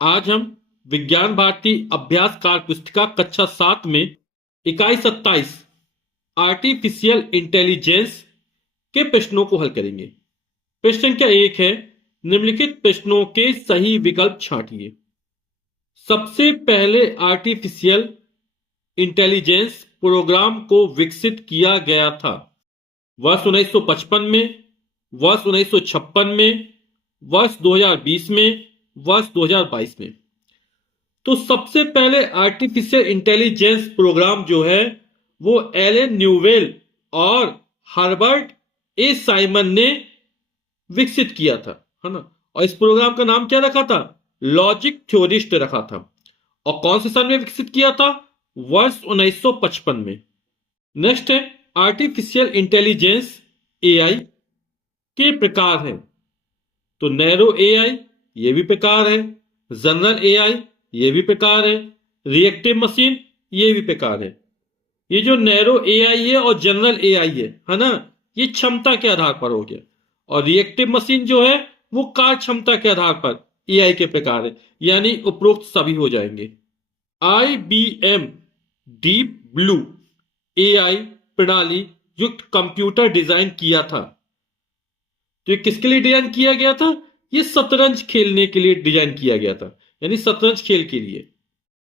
आज हम विज्ञान भारती अभ्यास कार्य पुस्तिका कक्षा 7 में इकाई 27 आर्टिफिशियल इंटेलिजेंस के प्रश्नों को हल करेंगे। प्रश्न संख्या 1 है, निम्नलिखित प्रश्नों के सही विकल्प छांटिए। सबसे पहले आर्टिफिशियल इंटेलिजेंस प्रोग्राम को विकसित किया गया था वर्ष 1955 में, वर्ष 1956 में, वर्ष 2020 में, वर्ष 2022 में। तो सबसे पहले आर्टिफिशियल इंटेलिजेंस प्रोग्राम जो है वो एलन न्यूवेल और हार्बर्ट ए साइमन ने विकसित किया था, है ना। और इस प्रोग्राम का नाम क्या रखा था? लॉजिक थ्योरिस्ट रखा था। और कौन से सन में विकसित किया था? वर्ष 1955 में। नेक्स्ट है, आर्टिफिशियल इंटेलिजेंस एआई के प्रकार हैं। तो नैरो एआई ये भी प्रकार है, जनरल एआई ये भी प्रकार है, रिएक्टिव मशीन ये भी प्रकार है। ये जो नैरो एआई है और जनरल एआई है ना, ये क्षमता के आधार पर हो गया। और रिएक्टिव मशीन जो है वो कार्य क्षमता के आधार पर एआई के प्रकार है, यानी उपरोक्त सभी हो जाएंगे। IBM डीप ब्लू एआई प्रणाली युक्त कंप्यूटर डिजाइन किया था। तो ये किसके लिए डिजाइन किया गया था? ये शतरंज खेलने के लिए डिजाइन किया गया था, यानी शतरंज खेल के लिए।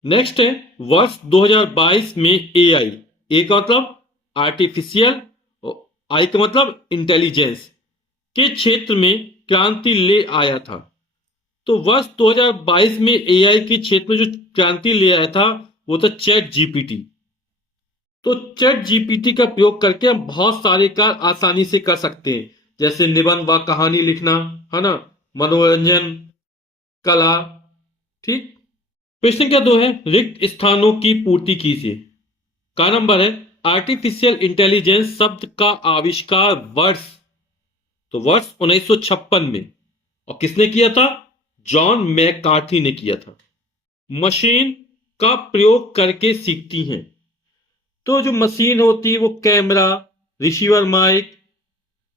नेक्स्ट है, वर्ष 2022 में एआई, ए का मतलब आर्टिफिशियल, आई का मतलब इंटेलिजेंस के क्षेत्र में क्रांति ले आया था। तो वर्ष 2022 में एआई के क्षेत्र में जो क्रांति ले आया था वो था चैट जीपीटी। तो चैट जीपीटी का प्रयोग करके हम बहुत सारे कार्य आसानी से कर सकते हैं, जैसे निबंध व कहानी लिखना, है ना, मनोरंजन, कला। ठीक। प्रश्न संख्या 2 है, रिक्त स्थानों की पूर्ति कीजिए। का नंबर है, आर्टिफिशियल इंटेलिजेंस शब्द का आविष्कार वर्ष, तो वर्ष 1956 में। और किसने किया था? जॉन मैकार्थी ने किया था। मशीन का प्रयोग करके सीखती हैं। तो जो मशीन होती है वो कैमरा, रिसीवर माइक,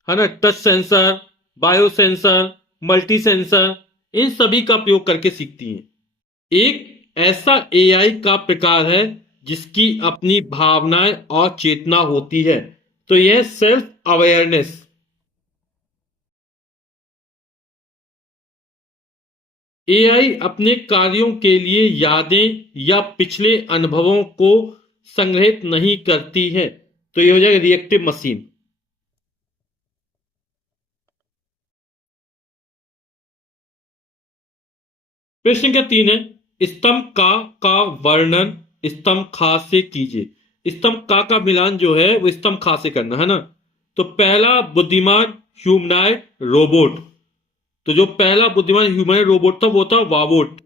है ना, touch sensor, bio sensor, multi sensor, इन सभी का प्रयोग करके सीखती हैं। एक ऐसा एआई का प्रकार है जिसकी अपनी भावनाएं और चेतना होती है। तो यह सेल्फ अवेयरनेस। एआई अपने कार्यों के लिए यादें या पिछले अनुभवों को संग्रहित नहीं करती है। तो यह हो जाएगा रिएक्टिव मशीन। प्रश्न संख्या 3 है, स्तंभ का वर्णन स्तंभ खा से कीजिए। स्तंभ का मिलान जो है वो स्तंभ खा से करना, है ना। तो पहला बुद्धिमान ह्यूमनॉइड रोबोट, तो जो पहला बुद्धिमान ह्यूमनॉइड रोबोट था वो था वाबोट।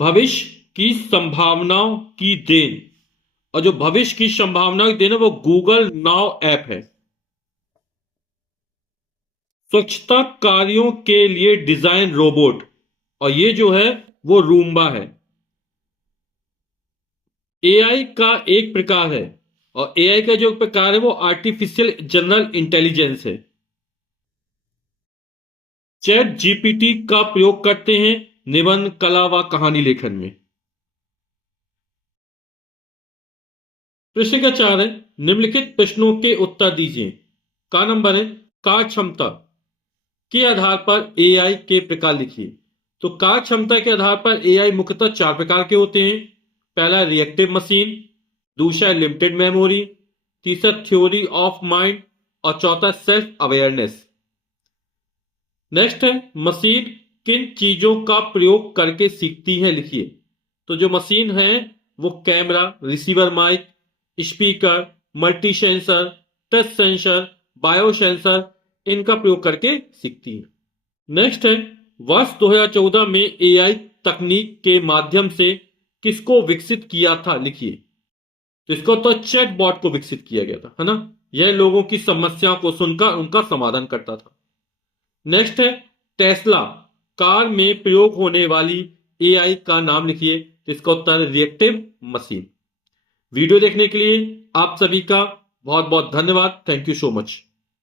भविष्य की संभावनाओं की देन, और जो भविष्य की संभावनाओं की देन है वो गूगल नाउ ऐप है। स्वच्छता कार्यों के लिए डिजाइन रोबोट, और ये जो है वो रूम्बा है। एआई का एक प्रकार है, और एआई का जो प्रकार है वो आर्टिफिशियल जनरल इंटेलिजेंस है। चैट जीपीटी का प्रयोग करते हैं निबंध, कला व कहानी लेखन में। प्रश्न का 4 है, निम्नलिखित प्रश्नों के उत्तर दीजिए। का नंबर है, कार्य क्षमता के आधार पर एआई के प्रकार लिखिए। तो कार्य क्षमता के आधार पर एआई मुख्यतः 4 प्रकार के होते हैं। पहला रिएक्टिव मशीन, दूसरा लिमिटेड मेमोरी, तीसरा थ्योरी ऑफ माइंड, और चौथा सेल्फ अवेयरनेस। नेक्स्ट है, मशीन किन चीजों का प्रयोग करके सीखती है, लिखिए। तो जो मशीन है वो camera, receiver mic, speaker, multi sensor, touch sensor, bio sensor, इनका प्रयोग करके सीखती है। नेक्स्ट है, वर्ष 2014 में एआई तकनीक के माध्यम से किसको विकसित किया था, लिखिए। तो इसको तो चैट बॉट को विकसित किया गया था, है ना। यह लोगों की समस्याओं को सुनकर उनका समाधान करता था। नेक्स्ट है, टेस्ला कार में प्रयोग होने वाली एआई का नाम लिखिए। तो इसका उत्तर रिएक्टिव मशीन। वीडियो देखने के लिए आप सभी का बहुत बहुत धन्यवाद। Thank you so much.